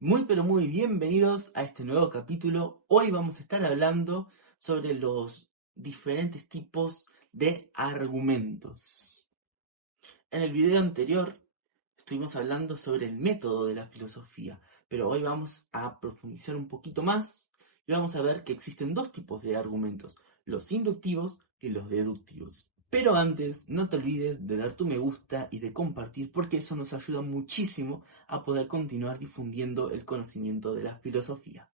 Muy pero muy bienvenidos a este nuevo capítulo. Hoy vamos a estar hablando sobre los diferentes tipos de argumentos. En el video anterior estuvimos hablando sobre el método de la filosofía, pero hoy vamos a profundizar un poquito más y vamos a ver que existen dos tipos de argumentos, los inductivos y los deductivos. Pero antes, no te olvides de dar tu me gusta y de compartir porque eso nos ayuda muchísimo a poder continuar difundiendo el conocimiento de la filosofía.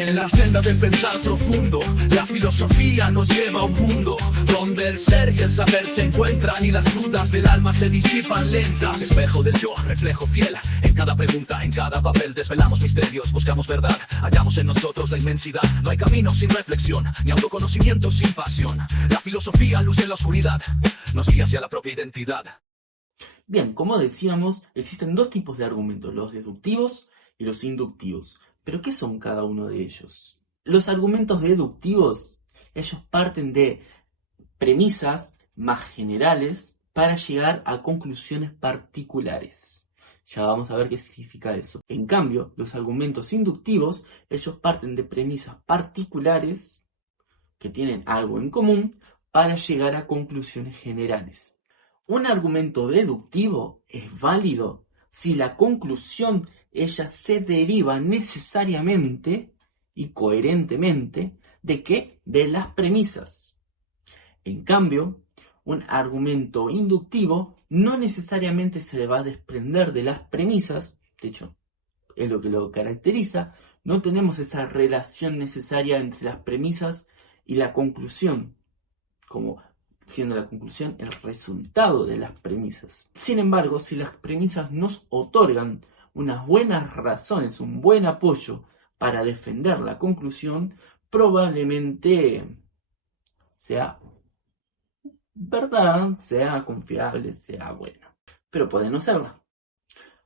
En la senda del pensar profundo, la filosofía nos lleva a un mundo donde el ser y el saber se encuentran y las dudas del alma se disipan lentas. Espejo del yo, reflejo fiel. En cada pregunta, en cada papel desvelamos misterios, buscamos verdad, hallamos en nosotros la inmensidad. No hay camino sin reflexión, ni autoconocimiento sin pasión. La filosofía, luz en la oscuridad, nos guía hacia la propia identidad. Bien, como decíamos, existen dos tipos de argumentos, los deductivos y los inductivos. ¿Pero qué son cada uno de ellos? Los argumentos deductivos, ellos parten de premisas más generales para llegar a conclusiones particulares. Ya vamos a ver qué significa eso. En cambio, los argumentos inductivos, ellos parten de premisas particulares que tienen algo en común para llegar a conclusiones generales. Un argumento deductivo es válido si la conclusión ella se deriva necesariamente y coherentemente ¿de qué? De las premisas. En cambio, un argumento inductivo no necesariamente se va a desprender de las premisas, de hecho, es lo que lo caracteriza, no tenemos esa relación necesaria entre las premisas y la conclusión, como siendo la conclusión el resultado de las premisas. Sin embargo, si las premisas nos otorgan unas buenas razones, un buen apoyo para defender la conclusión, probablemente sea verdad, sea confiable, sea buena. Pero puede no serla.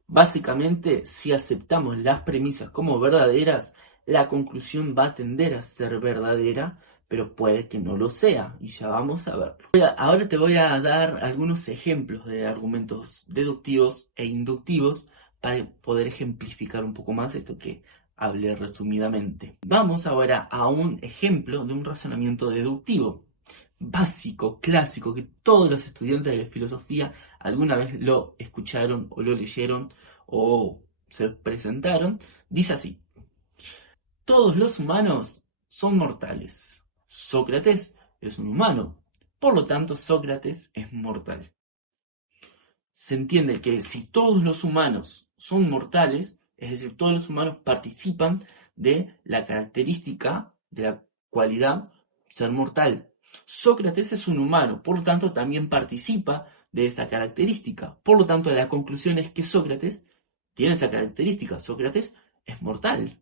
Básicamente, si aceptamos las premisas como verdaderas, la conclusión va a tender a ser verdadera, pero puede que no lo sea, y ya vamos a verlo. Ahora te voy a dar algunos ejemplos de argumentos deductivos e inductivos para poder ejemplificar un poco más esto que hablé resumidamente. Vamos ahora a un ejemplo de un razonamiento deductivo básico, clásico, que todos los estudiantes de filosofía alguna vez lo escucharon o lo leyeron o se presentaron, dice así: todos los humanos son mortales. Sócrates es un humano, por lo tanto Sócrates es mortal. Se entiende que si todos los humanos son mortales, es decir, todos los humanos participan de la característica, de la cualidad ser mortal. Sócrates es un humano, por lo tanto también participa de esa característica. Por lo tanto, la conclusión es que Sócrates tiene esa característica. Sócrates es mortal.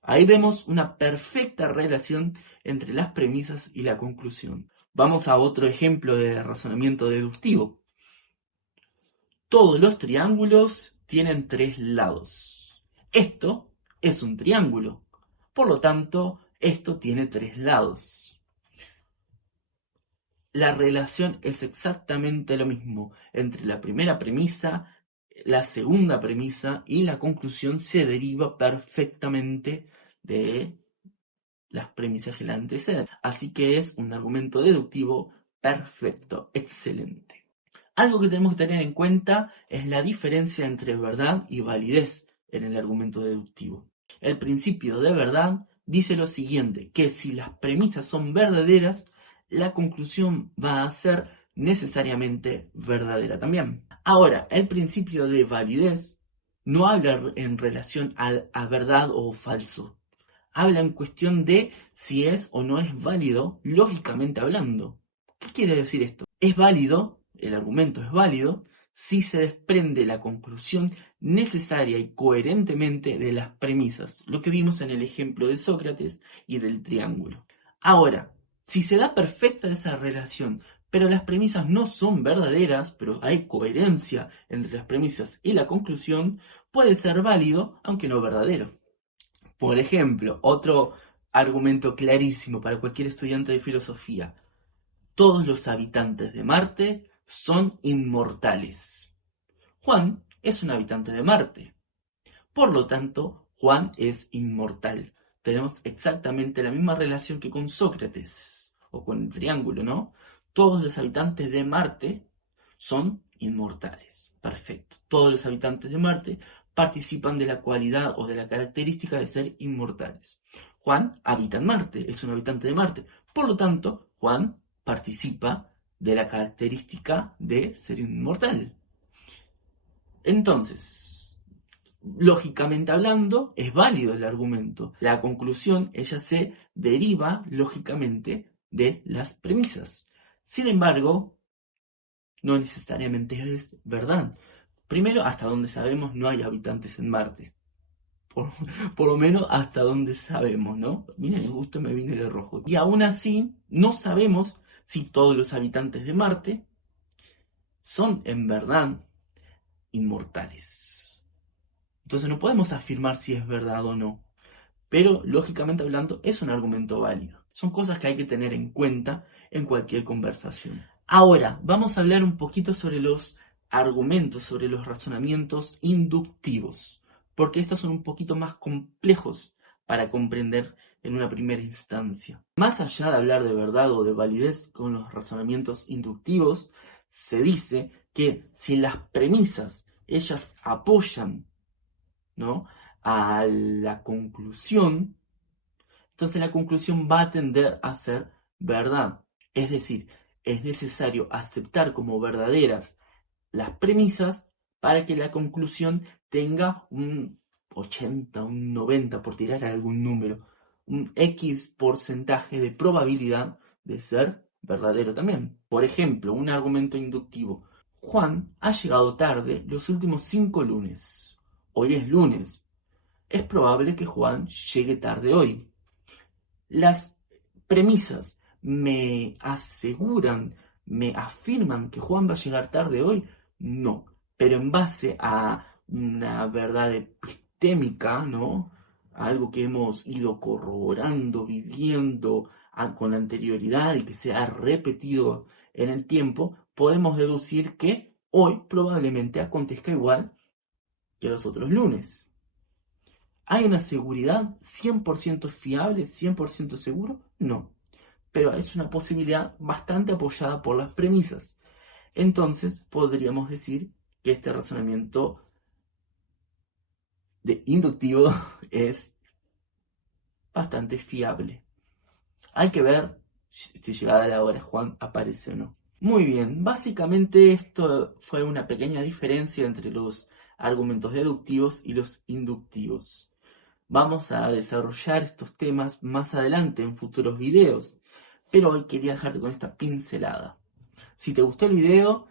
Ahí vemos una perfecta relación entre las premisas y la conclusión. Vamos a otro ejemplo de razonamiento deductivo. Todos los triángulos tienen tres lados. Esto es un triángulo. Por lo tanto, esto tiene tres lados. La relación es exactamente lo mismo entre la primera premisa, la segunda premisa y la conclusión se deriva perfectamente de las premisas que la anteceden. Así que es un argumento deductivo perfecto, excelente. Algo que tenemos que tener en cuenta es la diferencia entre verdad y validez en el argumento deductivo. El principio de verdad dice lo siguiente, que si las premisas son verdaderas, la conclusión va a ser necesariamente verdadera también. Ahora, el principio de validez no habla en relación a verdad o falso. Habla en cuestión de si es o no es válido, lógicamente hablando. ¿Qué quiere decir esto? Es válido, el argumento es válido, si se desprende la conclusión necesaria y coherentemente de las premisas, lo que vimos en el ejemplo de Sócrates y del triángulo. Ahora, si se da perfecta esa relación, pero las premisas no son verdaderas, pero hay coherencia entre las premisas y la conclusión, puede ser válido, aunque no verdadero. Por ejemplo, otro argumento clarísimo para cualquier estudiante de filosofía. todos los habitantes de Marte son inmortales. Juan es un habitante de Marte. Por lo tanto, Juan es inmortal. Tenemos exactamente la misma relación que con Sócrates, o con el triángulo, ¿no? Todos los habitantes de Marte son inmortales. Perfecto. Todos los habitantes de Marte participan de la cualidad o de la característica de ser inmortales. Juan habita en Marte, es un habitante de Marte. Por lo tanto, Juan participa de la característica de ser inmortal. Entonces, lógicamente hablando, es válido el argumento. La conclusión, ella se deriva lógicamente de las premisas. Sin embargo, no necesariamente es verdad. Primero, hasta donde sabemos, no hay habitantes en Marte. Por lo menos hasta donde sabemos, ¿no? Miren, justo me vine de rojo. Y aún así, no sabemos si todos los habitantes de Marte son en verdad inmortales. Entonces no podemos afirmar si es verdad o no. Pero, lógicamente hablando, es un argumento válido. Son cosas que hay que tener en cuenta en cualquier conversación. Ahora, vamos a hablar un poquito sobre los argumentos, sobre los razonamientos inductivos, porque estos son un poquito más complejos para comprender en una primera instancia. Más allá de hablar de verdad o de validez con los razonamientos inductivos, se dice que si las premisas, ellas apoyan, ¿no?, a la conclusión, entonces la conclusión va a tender a ser verdad. Es decir, es necesario aceptar como verdaderas las premisas para que la conclusión tenga un 80, un 90, por tirar algún número, un X porcentaje de probabilidad de ser verdadero también. Por ejemplo, un argumento inductivo. Juan ha llegado tarde los últimos 5 lunes. Hoy es lunes. Es probable que Juan llegue tarde hoy. Las premisas me aseguran, me afirman que Juan va a llegar tarde hoy. No, pero en base a una verdad epistémica, ¿no?, algo que hemos ido corroborando, viviendo con anterioridad y que se ha repetido en el tiempo, podemos deducir que hoy probablemente acontezca igual que los otros lunes. ¿Hay una seguridad 100% fiable, 100% seguro? No, pero es una posibilidad bastante apoyada por las premisas. Entonces podríamos decir que este razonamiento inductivo es bastante fiable. Hay que ver si llegada la hora Juan aparece o no. Muy bien, básicamente esto fue una pequeña diferencia entre los argumentos deductivos y los inductivos. Vamos a desarrollar estos temas más adelante en futuros videos, pero hoy quería dejarte con esta pincelada. Si te gustó el video,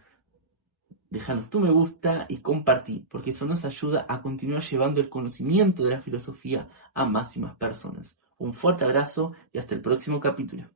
déjanos tu me gusta y compartí, porque eso nos ayuda a continuar llevando el conocimiento de la filosofía a más y más personas. Un fuerte abrazo y hasta el próximo capítulo.